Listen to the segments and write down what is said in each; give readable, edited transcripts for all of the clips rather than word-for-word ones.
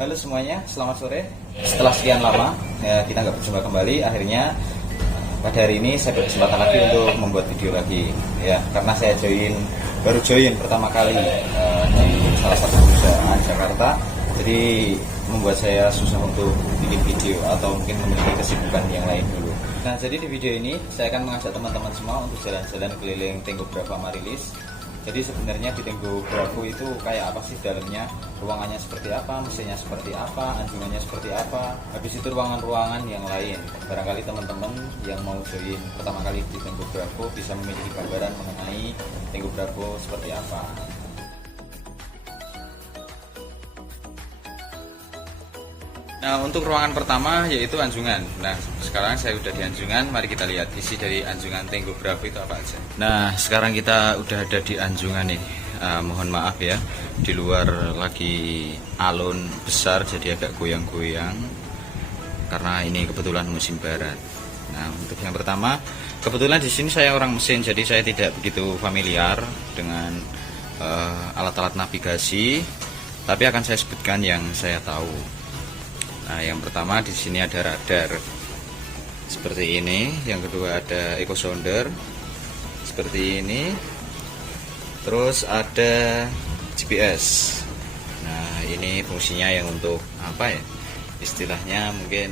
Halo semuanya, selamat sore. Setelah sekian lama kita nggak berjumpa kembali, akhirnya pada hari ini saya berkesempatan lagi untuk membuat video lagi. Ya, karena saya baru join pertama kali di salah satu perusahaan Jakarta, jadi membuat saya susah untuk bikin video atau mungkin memiliki kesibukan yang lain dulu. Nah, jadi di video ini saya akan mengajak teman-teman semua untuk jalan-jalan keliling Tenggo Bravo Marilis. Jadi sebenarnya di Tenggo Bravo itu kayak apa sih dalamnya, ruangannya seperti apa, mesinnya seperti apa, anjungannya seperti apa, habis itu ruangan-ruangan yang lain. Barangkali teman-teman yang mau join pertama kali di Tenggo Bravo bisa memiliki gambaran mengenai Tenggo Bravo seperti apa. Nah, untuk ruangan pertama yaitu anjungan. Nah, sekarang saya udah di anjungan, mari kita lihat isi dari anjungan Tenggo Bravo itu apa aja. Nah, sekarang kita udah ada di anjungan nih. Mohon maaf ya, di luar lagi alun besar jadi agak goyang-goyang karena ini kebetulan musim barat. Nah, untuk yang pertama, kebetulan di sini saya orang mesin, jadi saya tidak begitu familiar dengan alat-alat navigasi, tapi akan saya sebutkan yang saya tahu. Nah, yang pertama di sini ada radar seperti ini, yang kedua ada echo sounder seperti ini, terus ada GPS. Nah, ini fungsinya yang untuk apa ya? Istilahnya mungkin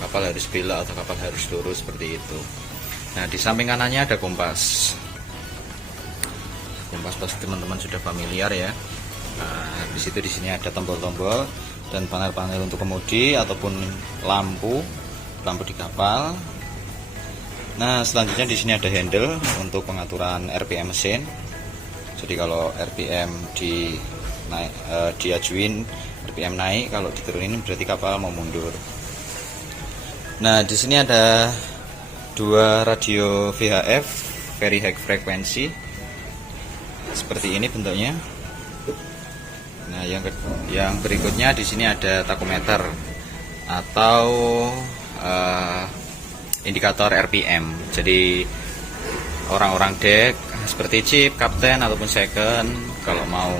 kapal harus belok atau kapal harus lurus seperti itu. Nah, di samping kanannya ada kompas. Kompas pasti teman-teman sudah familiar ya. Nah, di situ di sini ada tombol-tombol dan panel-panel untuk kemudi ataupun lampu di kapal. Nah, selanjutnya di sini ada handle untuk pengaturan RPM mesin. Jadi kalau RPM diajuin RPM naik, kalau diturunin berarti kapal mau mundur. Nah, di sini ada dua radio VHF, very high frequency. Seperti ini bentuknya. Nah, yang berikutnya di sini ada takometer atau indikator RPM. Jadi orang-orang dek seperti chief, kapten ataupun second kalau mau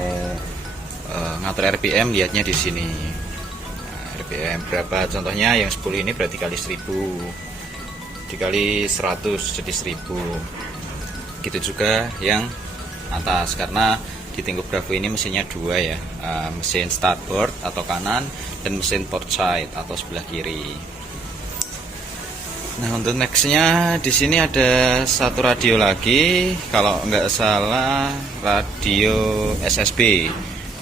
ngatur RPM lihatnya di sini. Nah, RPM berapa? Contohnya yang 10 ini berarti kali 1000, dikali 100 jadi 1000. Gitu juga yang atas, karena di Tenggo Bravo ini mesinnya dua ya, mesin starboard atau kanan dan mesin port side atau sebelah kiri. Nah, untuk nextnya di sini ada satu radio lagi, kalau nggak salah radio SSB.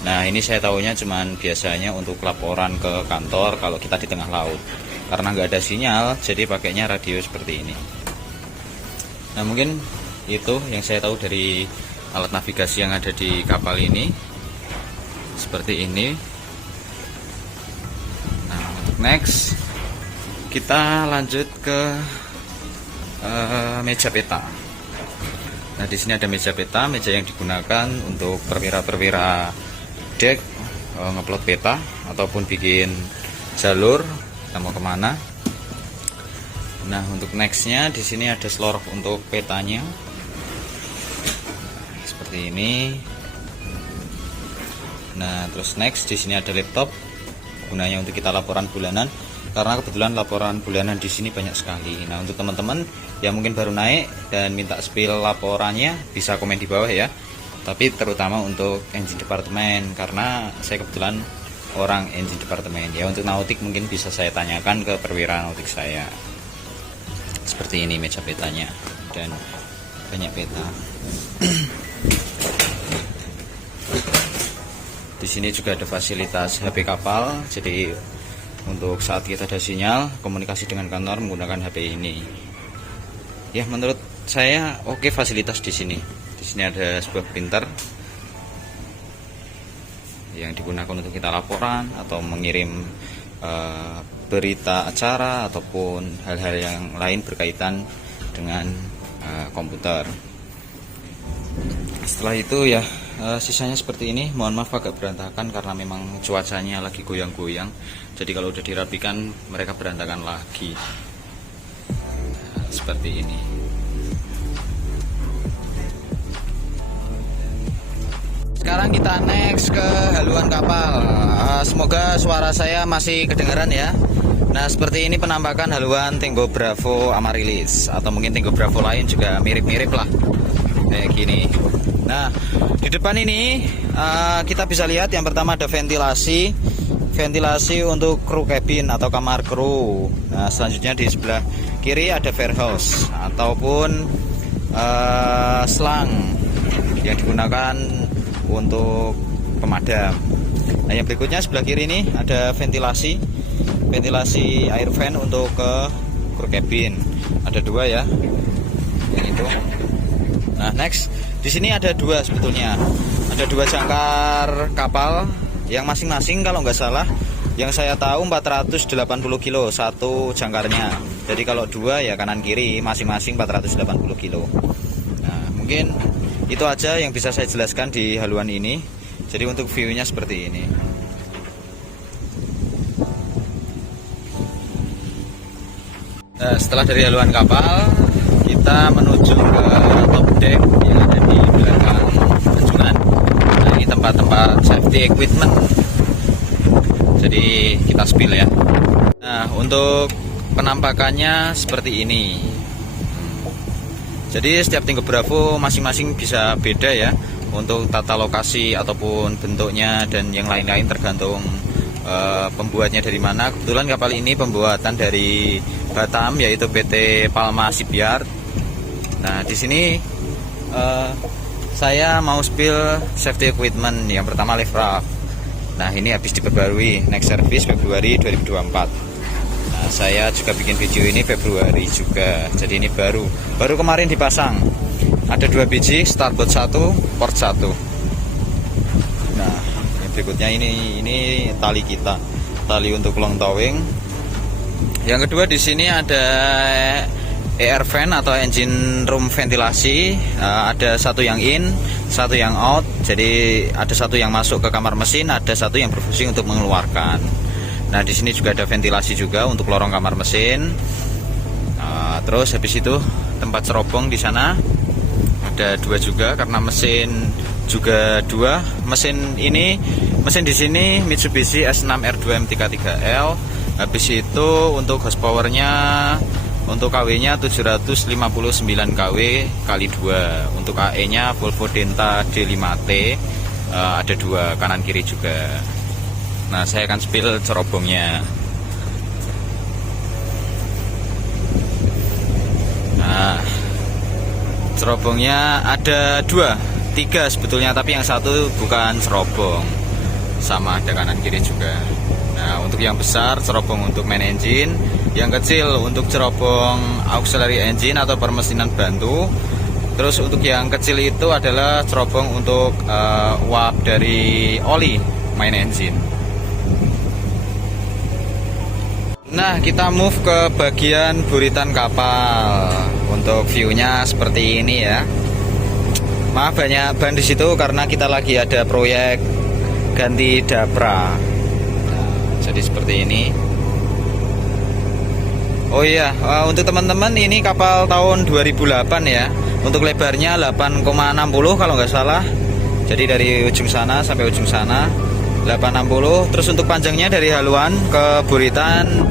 Nah, ini saya tahunya cuman biasanya untuk laporan ke kantor kalau kita di tengah laut, karena nggak ada sinyal jadi pakainya radio seperti ini. Nah, mungkin itu yang saya tahu dari alat navigasi yang ada di kapal ini seperti ini. Nah, untuk next kita lanjut ke meja peta. Nah, di sini ada meja peta, meja yang digunakan untuk perwira-perwira dek ngeplot peta ataupun bikin jalur kita mau kemana. Nah, untuk nextnya di sini ada slor untuk petanya. Seperti ini. Nah, terus next di sini ada laptop, gunanya untuk kita laporan bulanan, karena kebetulan laporan bulanan di sini banyak sekali. Nah, untuk teman-teman yang mungkin baru naik dan minta spill laporannya bisa komen di bawah ya. Tapi terutama untuk engine departemen, karena saya kebetulan orang engine departemen ya. Untuk nautik mungkin bisa saya tanyakan ke perwira nautik saya. Seperti ini meja petanya dan banyak peta. Di sini juga ada fasilitas HP kapal, jadi untuk saat kita ada sinyal komunikasi dengan kantor menggunakan HP ini. Ya, menurut saya oke fasilitas di sini. Di sini ada sebuah printer yang digunakan untuk kita laporan atau mengirim berita acara ataupun hal-hal yang lain berkaitan dengan komputer. Setelah itu ya sisanya seperti ini. Mohon maaf agak berantakan karena memang cuacanya lagi goyang-goyang, jadi kalau udah dirapikan mereka berantakan lagi. Seperti ini. sekarang kita next ke haluan kapal. Semoga suara saya masih kedengaran ya. Nah, seperti ini penampakan haluan Tenggo Bravo Amaryllis, atau mungkin Tenggo Bravo lain juga mirip-mirip lah kayak gini. Nah, di depan ini kita bisa lihat yang pertama ada ventilasi untuk kru cabin atau kamar kru. Nah, selanjutnya di sebelah kiri ada warehouse ataupun selang yang digunakan untuk pemadam. Nah, yang berikutnya sebelah kiri ini ada ventilasi air fan untuk ke kru cabin. Ada dua ya, yang itu. Nah, next di sini ada dua sebetulnya. Ada dua jangkar kapal yang masing-masing kalau nggak salah yang saya tahu 480 kilo satu jangkarnya. Jadi kalau dua ya kanan kiri masing-masing 480 kilo. Nah, mungkin itu aja yang bisa saya jelaskan di haluan ini. Jadi untuk view-nya seperti ini. Nah, setelah dari haluan kapal, kita menuju ke top deck yang ada di belakang anjungan. Nah, ini tempat-tempat safety equipment. Jadi kita spill ya. Nah, untuk penampakannya seperti ini. Jadi setiap Tenggo Bravo masing-masing bisa beda ya untuk tata lokasi ataupun bentuknya dan yang lain-lain tergantung pembuatnya dari mana. Kebetulan kapal ini pembuatan dari Batam, yaitu PT Palma Shipyard. Nah, di sini saya mau spill safety equipment. Yang pertama lift raft. Nah, ini habis diperbarui, next service Februari 2024. Nah, saya juga bikin video ini Februari juga. Jadi ini baru kemarin dipasang. Ada 2 biji, starboard 1, port 1. Nah, yang berikutnya ini tali kita, tali untuk long towing. Yang kedua di sini ada air fan atau engine room ventilasi. Ada satu yang in, satu yang out. Jadi ada satu yang masuk ke kamar mesin, ada satu yang berfungsi untuk mengeluarkan. Nah, di sini juga ada ventilasi juga untuk lorong kamar mesin. Terus habis itu tempat cerobong di sana ada 2 juga karena mesin juga 2. Mesin di sini Mitsubishi S6 R2 M33L. Habis itu untuk horsepowernya, untuk KW-nya 759 kW kali 2. Untuk AE-nya Volvo Denta D5T, ada 2 kanan kiri juga. Nah, saya akan spill cerobongnya. Nah, cerobongnya ada 3 sebetulnya, tapi yang satu bukan cerobong, sama ada kanan kiri juga. Nah, untuk yang besar cerobong untuk main engine, yang kecil untuk cerobong auxiliary engine atau permesinan bantu. Terus untuk yang kecil itu adalah cerobong untuk uap dari oli main engine. Nah, kita move ke bagian buritan kapal. Untuk view-nya seperti ini ya. Maaf banyak ban di situ karena kita lagi ada proyek ganti dapra. Nah, jadi seperti ini. Oh iya, untuk teman-teman ini kapal tahun 2008 ya. Untuk lebarnya 8,60 kalau nggak salah. Jadi dari ujung sana sampai ujung sana 860. Terus untuk panjangnya dari haluan ke buritan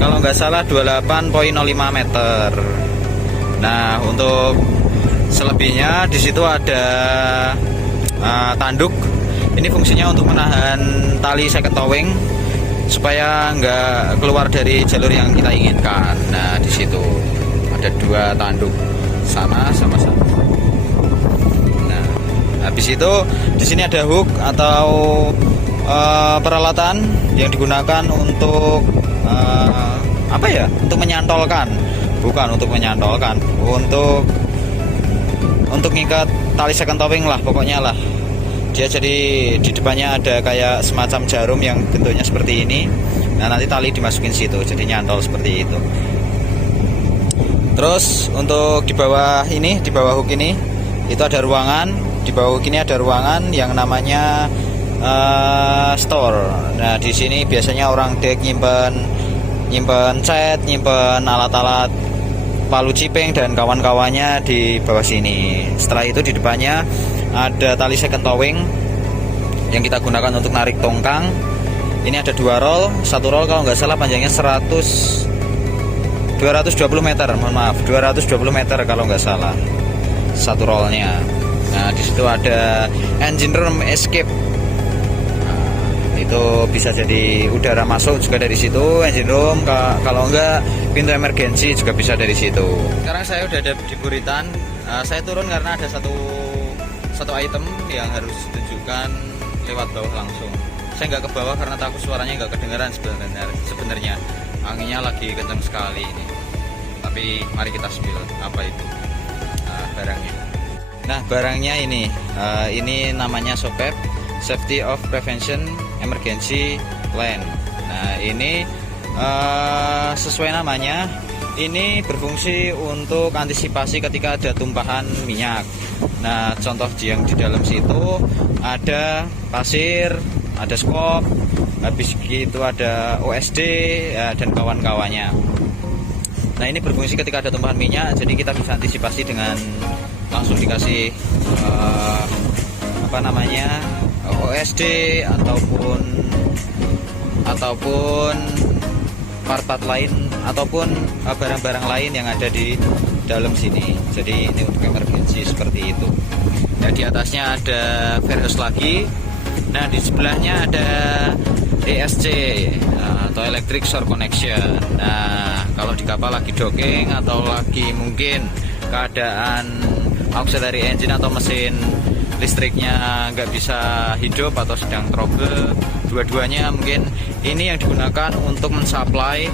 kalau nggak salah 28,05 meter. Nah, untuk selebihnya di situ ada tanduk. Ini fungsinya untuk menahan tali second towing supaya nggak keluar dari jalur yang kita inginkan. Nah, di situ ada 2 tanduk sama. Nah, habis itu di sini ada hook atau peralatan yang digunakan untuk untuk menyantolkan, bukan untuk menyantolkan, untuk ngikat tali second towing lah pokoknya lah. Dia jadi di depannya ada kayak semacam jarum yang bentuknya seperti ini. Nah, nanti tali dimasukin situ, jadi nyantol seperti itu. Terus untuk di bawah hook ini itu ada ruangan. Di bawah hook ini ada ruangan yang namanya store. Nah, di sini biasanya orang dek nyimpen cat, nyimpen alat-alat palu cipeng dan kawan-kawannya di bawah sini. Setelah itu di depannya ada tali second towing yang kita gunakan untuk narik tongkang. Ini ada 2 roll, 1 roll kalau nggak salah panjangnya 220 meter, mohon maaf, 220 meter kalau nggak salah 1 rollnya. Nah, di situ ada engine room escape. Nah, itu bisa jadi udara masuk juga dari situ, engine room. Kalau enggak, pintu emergency juga bisa dari situ. Sekarang saya udah ada di Buritan. Saya turun karena ada satu item yang harus ditunjukkan lewat bawah langsung. Saya nggak ke bawah karena takut suaranya nggak kedengaran sebenarnya. Anginnya lagi kencang sekali ini. Tapi mari kita spill apa itu barangnya. Nah, barangnya ini namanya SOPEP, Safety of Prevention Emergency Line. Nah, ini sesuai namanya, ini berfungsi untuk antisipasi ketika ada tumpahan minyak. Nah, contoh yang di dalam situ ada pasir, ada skop, habis gitu ada OSD ya, dan kawan-kawannya. Nah, ini berfungsi ketika ada tumpahan minyak, jadi kita bisa antisipasi dengan langsung dikasih OSD ataupun part-part lain ataupun barang-barang lain yang ada di dalam sini. Jadi ini untuk emergency seperti itu. Nah, di atasnya ada Ferrous lagi. Nah, di sebelahnya ada ESC atau Electric Shore Connection. Nah, kalau di kapal lagi docking atau lagi mungkin keadaan auxiliary engine atau mesin listriknya nggak bisa hidup atau sedang trouble, dua-duanya mungkin ini yang digunakan untuk mensuplai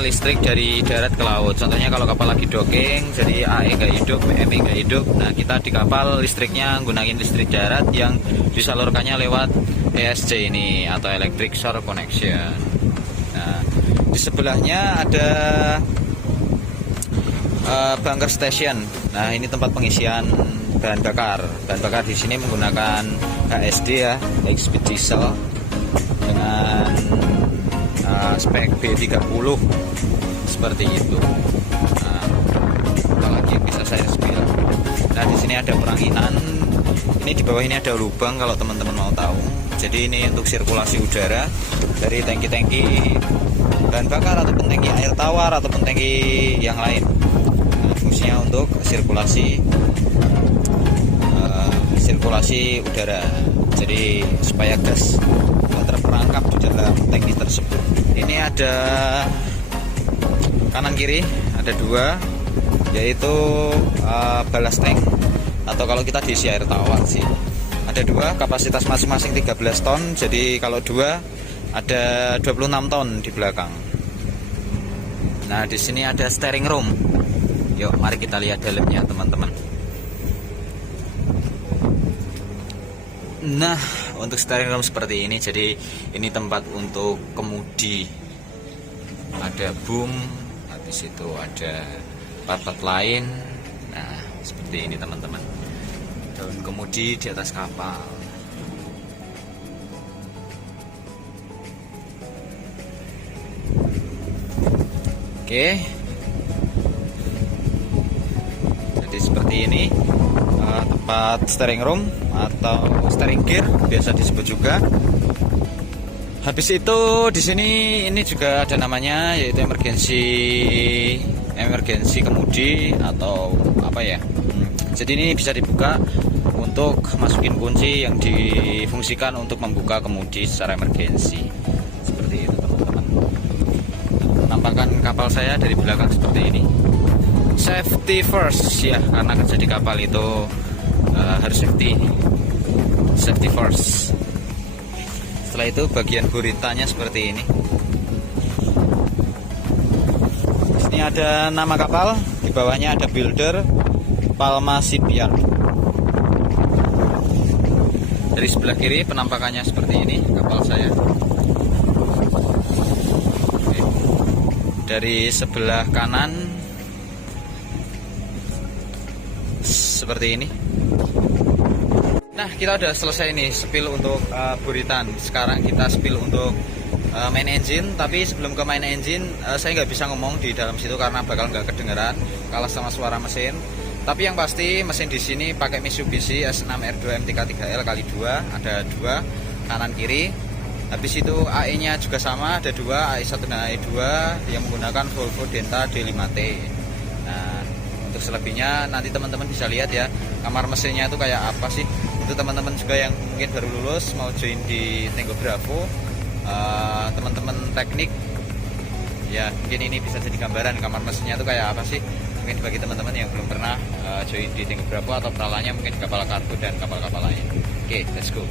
listrik dari darat ke laut. Contohnya kalau kapal lagi docking, jadi AE nggak hidup, ME nggak hidup. Nah, kita di kapal listriknya gunain listrik darat yang disalurkannya lewat ESC ini atau Electric Shore Connection. Nah, di sebelahnya ada bunker station. Nah, ini tempat pengisian bahan bakar. Bahan bakar di sini menggunakan HSD ya, high speed diesel dengan spek B30 seperti itu. Nah, apalagi yang bisa saya spill. Nah, di sini ada peranginan. Ini di bawah ini ada lubang kalau teman-teman mau tahu. Jadi ini untuk sirkulasi udara dari tangki-tangki bahan bakar ataupun tangki air tawar ataupun tangki yang lain. Nah, fungsinya untuk sirkulasi udara. Jadi supaya gas terperangkap di dalam tangki tersebut. Ini ada kanan kiri ada 2, yaitu ballast tank atau kalau kita diisi air tawar sih. Ada 2, kapasitas masing-masing 13 ton. Jadi kalau 2 ada 26 ton di belakang. Nah, di sini ada steering room. Yuk, mari kita lihat dalamnya, teman-teman. Nah, untuk steering room seperti ini. Jadi ini tempat untuk kemudi. Ada boom, habis itu ada part-part lain. Nah, seperti ini teman-teman. Daun kemudi di atas kapal. Oke. Jadi seperti ini tempat steering room atau steering gear biasa disebut juga. Habis itu di sini ini juga ada namanya, yaitu emergency kemudi atau apa ya. Jadi ini bisa dibuka untuk masukin kunci yang difungsikan untuk membuka kemudi secara emergency. Seperti itu teman-teman. Penampakan kapal saya dari belakang seperti ini. Safety first ya, karena kerja di kapal itu harus safety first. Setelah itu bagian buritanya seperti ini. Di sini ada nama kapal, di bawahnya ada builder Palma Shipyard. Dari sebelah kiri penampakannya seperti ini kapal saya. Oke. Dari sebelah kanan seperti ini. Nah, kita udah selesai nih spill untuk buritan. Sekarang kita spill untuk main engine. Tapi sebelum ke main engine, saya nggak bisa ngomong di dalam situ karena bakal nggak kedengeran, kalah sama suara mesin. Tapi yang pasti mesin di sini pakai Mitsubishi S6R2 MTK3L kali 2, ada 2 kanan kiri. Habis itu AE-nya juga sama, ada 2, AE1 dan AE2 yang menggunakan Volvo Denta D5T. Nah, untuk selebihnya nanti teman-teman bisa lihat ya, kamar mesinnya itu kayak apa sih. Untuk teman-teman juga yang mungkin baru lulus mau join di Tenggo Bravo, teman-teman teknik ya, mungkin ini bisa jadi gambaran kamar mesinnya itu kayak apa sih. Mungkin bagi teman-teman yang belum pernah join di Tenggo Bravo atau peralanya mungkin di kapal kargo dan kapal-kapal lain. Oke, let's go.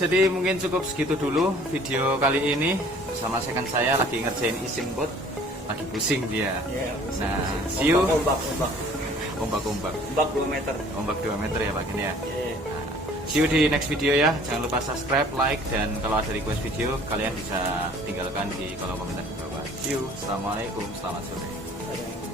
Jadi mungkin cukup segitu dulu video kali ini bersama second saya lagi ngerjain ising bot, lagi pusing dia. Nah, see you. Ombak 2 meter. Ombak 2 meter ya Pak Gini ya. Nah, see you di next video ya. Jangan lupa subscribe, like, dan kalau ada request video kalian bisa tinggalkan di kolom komentar di bawah. See you. Assalamualaikum, selamat sore.